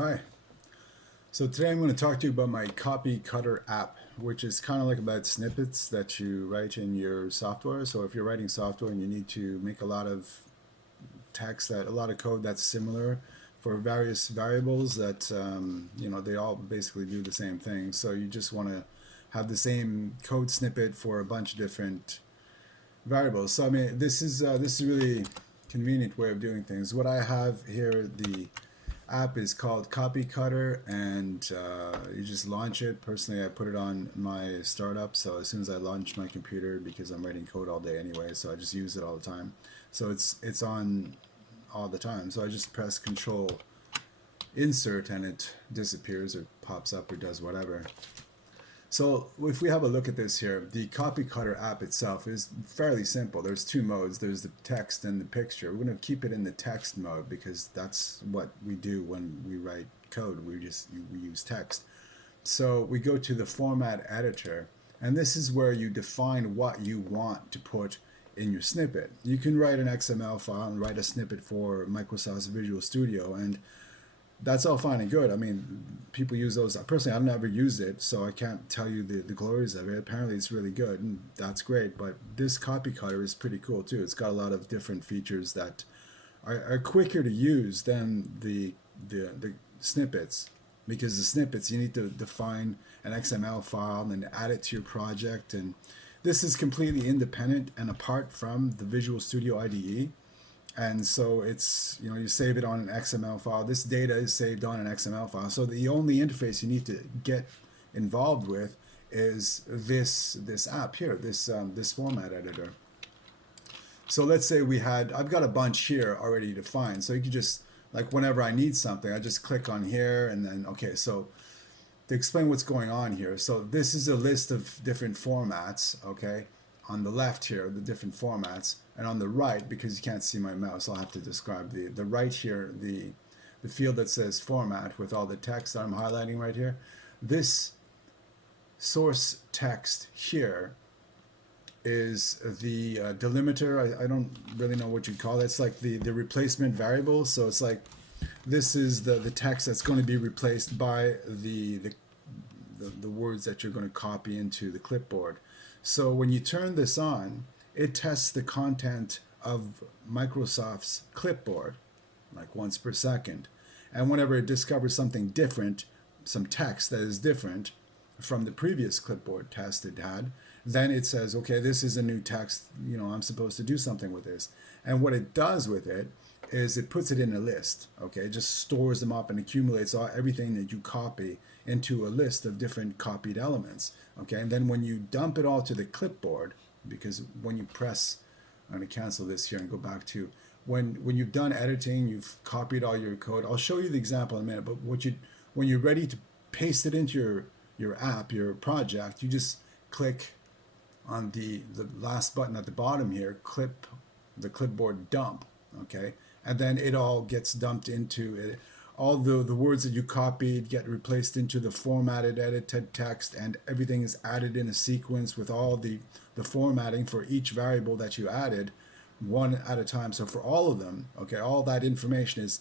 Hi. So today I'm going to talk to you about my Copy Cutter app, which is kind of like about snippets that you write in your software. So if you're writing software and you need to make a lot of text, that a lot of code that's similar for various variables that they all basically do the same thing. So you just want to have the same code snippet for a bunch of different variables. So I mean, this is really convenient way of doing things. What I have here, the app is called Copy Cutter, and you just launch it. Personally, I put it on my startup, so as soon as I launch my computer, because I'm writing code all day anyway, so I just use it all the time. So it's on all the time. So I just press Control Insert, and it disappears or pops up or does whatever. So if we have a look at this here, the Copy Cutter app itself is fairly simple. There's two modes. There's the text and the picture. We're going to keep it in the text mode because that's what we do when we write code. We use text. So we go to the Format Editor, and this is where you define what you want to put in your snippet. You can write an XML file and write a snippet for Microsoft's Visual Studio, and that's all fine and good. I mean, people use those. Personally, I've never used it, so I can't tell you the glories of it. Apparently, it's really good, and that's great. But this Copy Cutter is pretty cool too. It's got a lot of different features that are quicker to use than the snippets, because the snippets, you need to define an XML file and then add it to your project, and this is completely independent and apart from the Visual Studio IDE. And so it's, you save it on an XML file. This data is saved on an XML file. So the only interface you need to get involved with is this app here, this format editor. So let's say I've got a bunch here already defined. So you can just, like, whenever I need something, I just click on here, and then, okay, so to explain what's going on here. So this is a list of different formats, okay? On the left here, the different formats, and on the right, because you can't see my mouse, I'll have to describe the right here, the field that says format with all the text that I'm highlighting right here. This source text here is the delimiter. I don't really know what you'd call it. It's like the replacement variable. So it's like, this is the text that's going to be replaced by the words that you're going to copy into the clipboard. So when you turn this on, it tests the content of Microsoft's clipboard like once per second. And whenever it discovers something different, some text that is different from the previous clipboard test it had, then it says, okay, this is a new text, I'm supposed to do something with this. And what it does with it is it puts it in a list, okay? It just stores them up and accumulates everything that you copy into a list of different copied elements, okay? And then when you dump it all to the clipboard, because when you press, I'm going to cancel this here and go back to, when you've done editing, you've copied all your code. I'll show you the example in a minute, but when you're ready to paste it into your app, your project, you just click on the last button at the bottom here, the clipboard dump, okay? And then it all gets dumped into it. All the words that you copied get replaced into the formatted, edited text, and everything is added in a sequence with all the formatting for each variable that you added, one at a time. So for all of them, okay, all that information is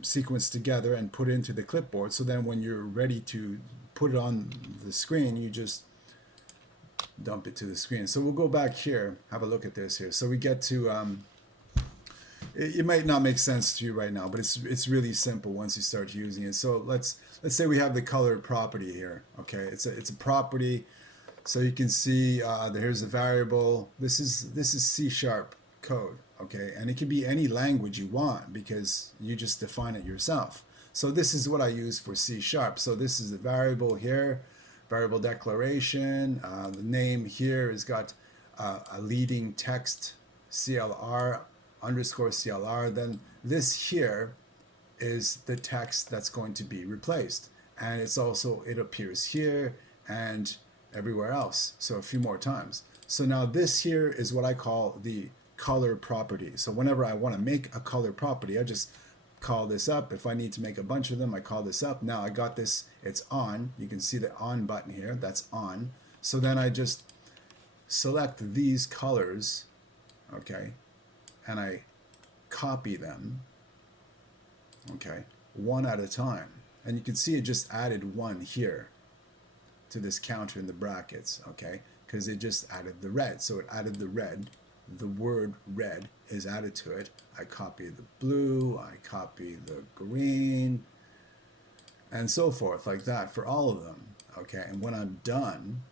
sequenced together and put into the clipboard. So then when you're ready to put it on the screen, you just dump it to the screen. So we'll go back here, have a look at this here. So we get to it might not make sense to you right now, but it's really simple once you start using it. So let's say we have the color property here. Okay, it's a property. So you can see here's a variable. This is C# code. Okay, and it can be any language you want because you just define it yourself. So this is what I use for C#. So this is the variable here, variable declaration. The name here has got a leading text CLR underscore CLR. Then this here is the text that's going to be replaced, and it appears here and everywhere else, so a few more times. So now this here is what I call the color property. So whenever I want to make a color property, I just call this up. If I need to make a bunch of them, I call this up. Now I got this, it's on. You can see the on button here, that's on. So then I just select these colors, okay, and I copy them, okay, one at a time. And you can see it just added one here to this counter in the brackets, okay? Because it just added the red. So it added the red. The word red is added to it. I copy the blue, I copy the green, and so forth, like that for all of them, okay? And when I'm done,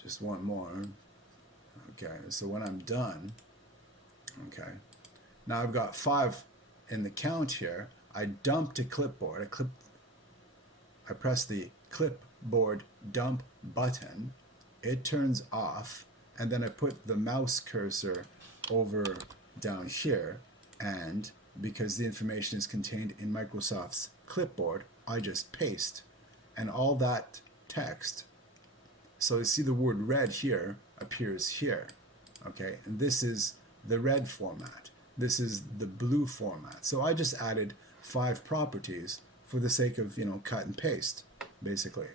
just one more, okay? So when I'm done, okay, now I've got 5 in the count here. I dump to clipboard. I press the clipboard dump button. It turns off, and then I put the mouse cursor over down here, and because the information is contained in Microsoft's clipboard, I just paste, and all that text, so you see the word red here appears here, okay? And this is the red format. This is the blue format. So I just added 5 properties for the sake of, you know, cut and paste, basically.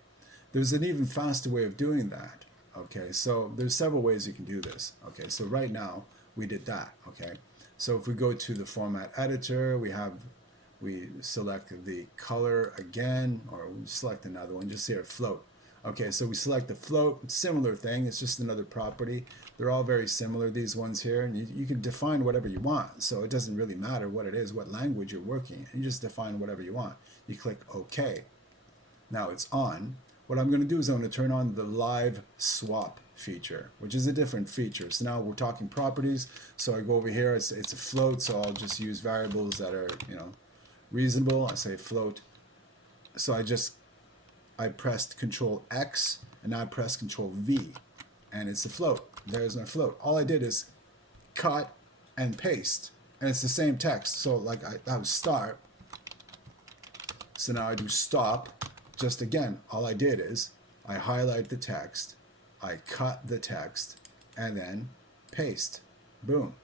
There's an even faster way of doing that, okay? So there's several ways you can do this, okay? So right now, we did that, okay? So if we go to the format editor, we select the color again, or we select another one, just here, float. Okay, so we select the float, similar thing, it's just another property. They're all very similar, these ones here, and you can define whatever you want. So it doesn't really matter what it is, what language you're working in. You just define whatever you want. You click OK. Now it's on. What I'm going to do is I'm going to turn on the live swap feature, which is a different feature. So now we're talking properties. So I go over here, it's a float, so I'll just use variables that are, you know, reasonable. I say float. So I pressed Control X, and now I press Control V, and it's a float. There's my float. All I did is cut and paste, and it's the same text. So like I was start. So now I do stop. Just again, all I did is I highlight the text, I cut the text, and then paste. Boom.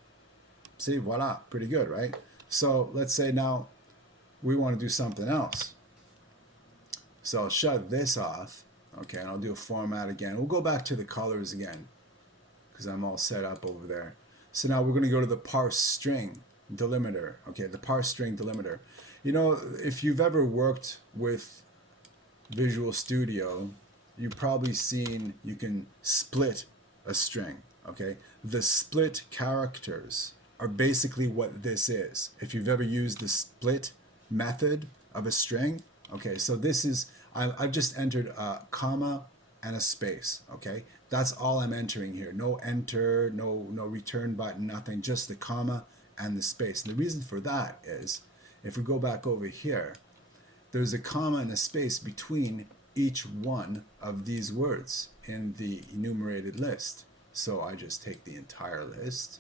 See, voila, pretty good, right? So let's say now we want to do something else. So I'll shut this off, okay, and I'll do a format again. We'll go back to the colors again, because I'm all set up over there. So now we're going to go to the parse string delimiter, okay, the parse string delimiter. You know, if you've ever worked with Visual Studio, you've probably seen you can split a string, okay? The split characters are basically what this is. If you've ever used the split method of a string, okay, so this is, I've just entered a comma and a space, okay? That's all I'm entering here. No enter, no return button, nothing, just the comma and the space. And the reason for that is, if we go back over here, there's a comma and a space between each one of these words in the enumerated list. So I just take the entire list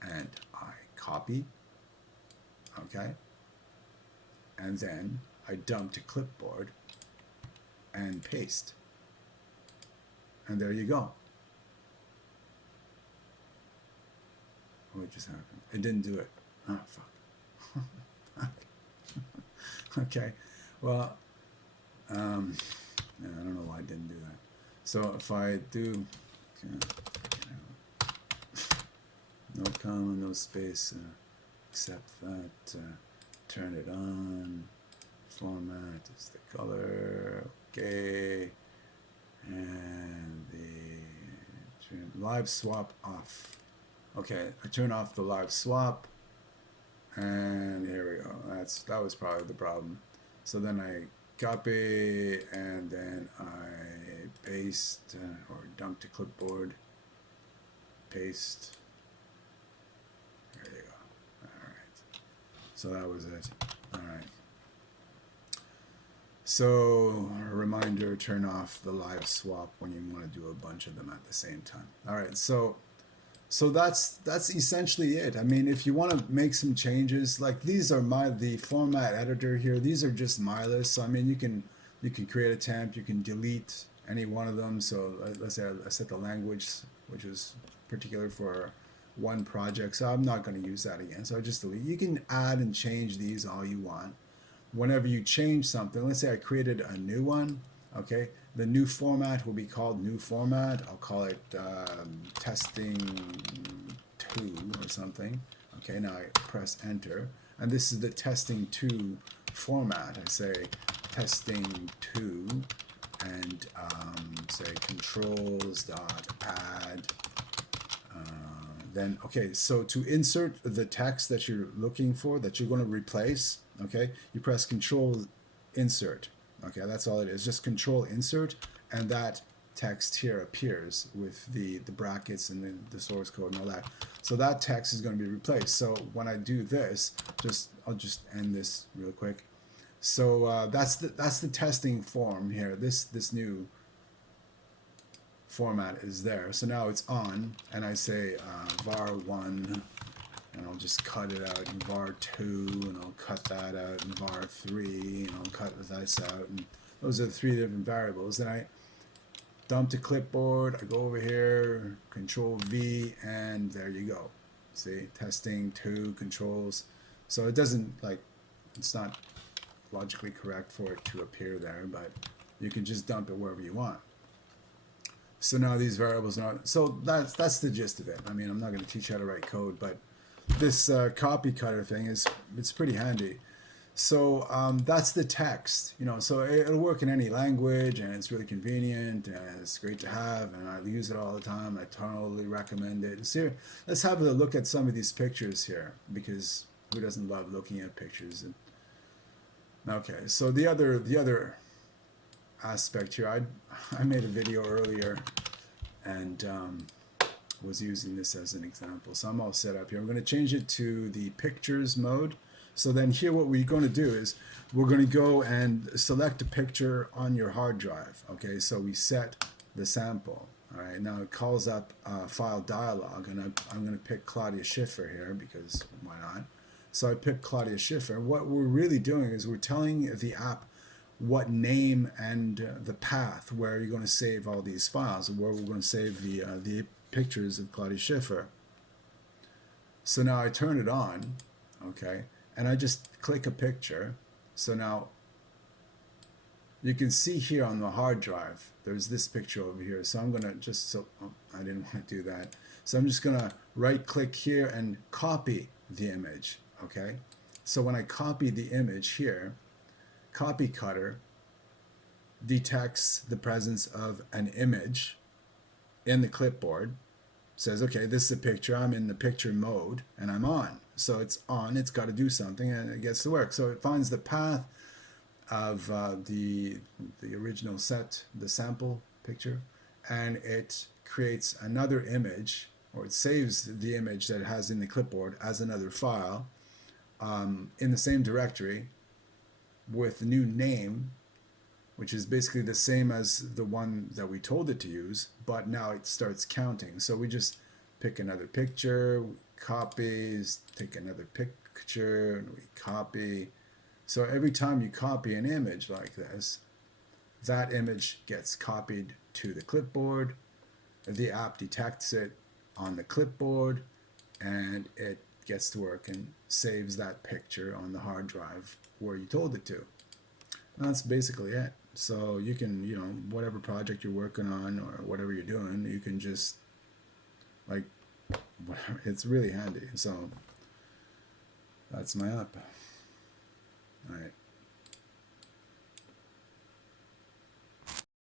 and I copy, okay? And then I dump to clipboard and paste. And there you go. What just happened? It didn't do it. Oh, fuck. Okay. Well, yeah, I don't know why I didn't do that. So if I do, no comma, no space, except that, turn it on, format is the color, okay, and the live swap off. Okay, I turn off the live swap, and here we go. That was probably the problem. So then I copy, and then I paste, or dump to clipboard, paste. There you go. All right. So that was it. All right. So a reminder, turn off the live swap when you want to do a bunch of them at the same time. All right. So that's essentially it. I mean, if you want to make some changes, like these are the format editor here. These are just my lists. So I mean, you can create a temp. You can delete any one of them. So let's say I set the language, which is particular for one project. So I'm not going to use that again. So I just delete. You can add and change these all you want. Whenever you change something, let's say I created a new one. Okay, the new format will be called new format. I'll call it testing 2 or something. Okay, now I press enter, and this is the testing 2 format. I say testing 2 and say controls dot add. Then, okay, so to insert the text that you're looking for, that you're going to replace, okay, you press Control Insert. Okay, that's all it is, just Control Insert, and that text here appears with the brackets and then the source code and all that. So that text is going to be replaced. So when I do this, I'll just end this real quick. So that's the testing form here. This new format is there. So now it's on, and I say var1, and I'll just cut it out, and var2, and I'll cut that out, and var3, and I'll cut this out, and those are the 3 different variables. Then I dump to clipboard, I go over here, Control V, and there you go. See, testing 2 controls. So it doesn't, like, it's not logically correct for it to appear there, but you can just dump it wherever you want. So now these variables are, so that's the gist of it. I mean, I'm not going to teach you how to write code, but this copy cutter thing it's pretty handy. So that's the text, you know, so it'll work in any language, and it's really convenient, and it's great to have, and I use it all the time. I totally recommend it. So here, let's have a look at some of these pictures here, because who doesn't love looking at pictures? And, okay, so the other aspect here, I made a video earlier and was using this as an example. So I'm all set up here. I'm going to change it to the pictures mode. So then here what we're going to do is we're going to go and select a picture on your hard drive. Okay, so we set the sample. All right, now it calls up file dialog, and I'm going to pick Claudia Schiffer here because why not? So I picked Claudia Schiffer. What we're really doing is we're telling the app what name and the path where you're going to save all these files, where we're going to save the pictures of Claudia Schiffer. So now I turn it on, okay, and I just click a picture. So now you can see here on the hard drive, there's this picture over here. So I'm going to just, I didn't want to do that. So I'm just going to right click here and copy the image, okay? So when I copy the image here, Copy Cutter detects the presence of an image in the clipboard, says, okay, this is a picture, I'm in the picture mode, and I'm on. So it's on, it's got to do something, and it gets to work. So it finds the path of the original set, the sample picture, and it creates another image, or it saves the image that it has in the clipboard as another file in the same directory, with the new name, which is basically the same as the one that we told it to use, but now it starts counting. So we just pick another picture, copies, take another picture, and we copy. So every time you copy an image like this, that image gets copied to the clipboard, the app detects it on the clipboard, and it gets to work and saves that picture on the hard drive where you told it to. And that's basically it. So you can, you know, whatever project you're working on or whatever you're doing, you can just, like, it's really handy. So that's my app. All right.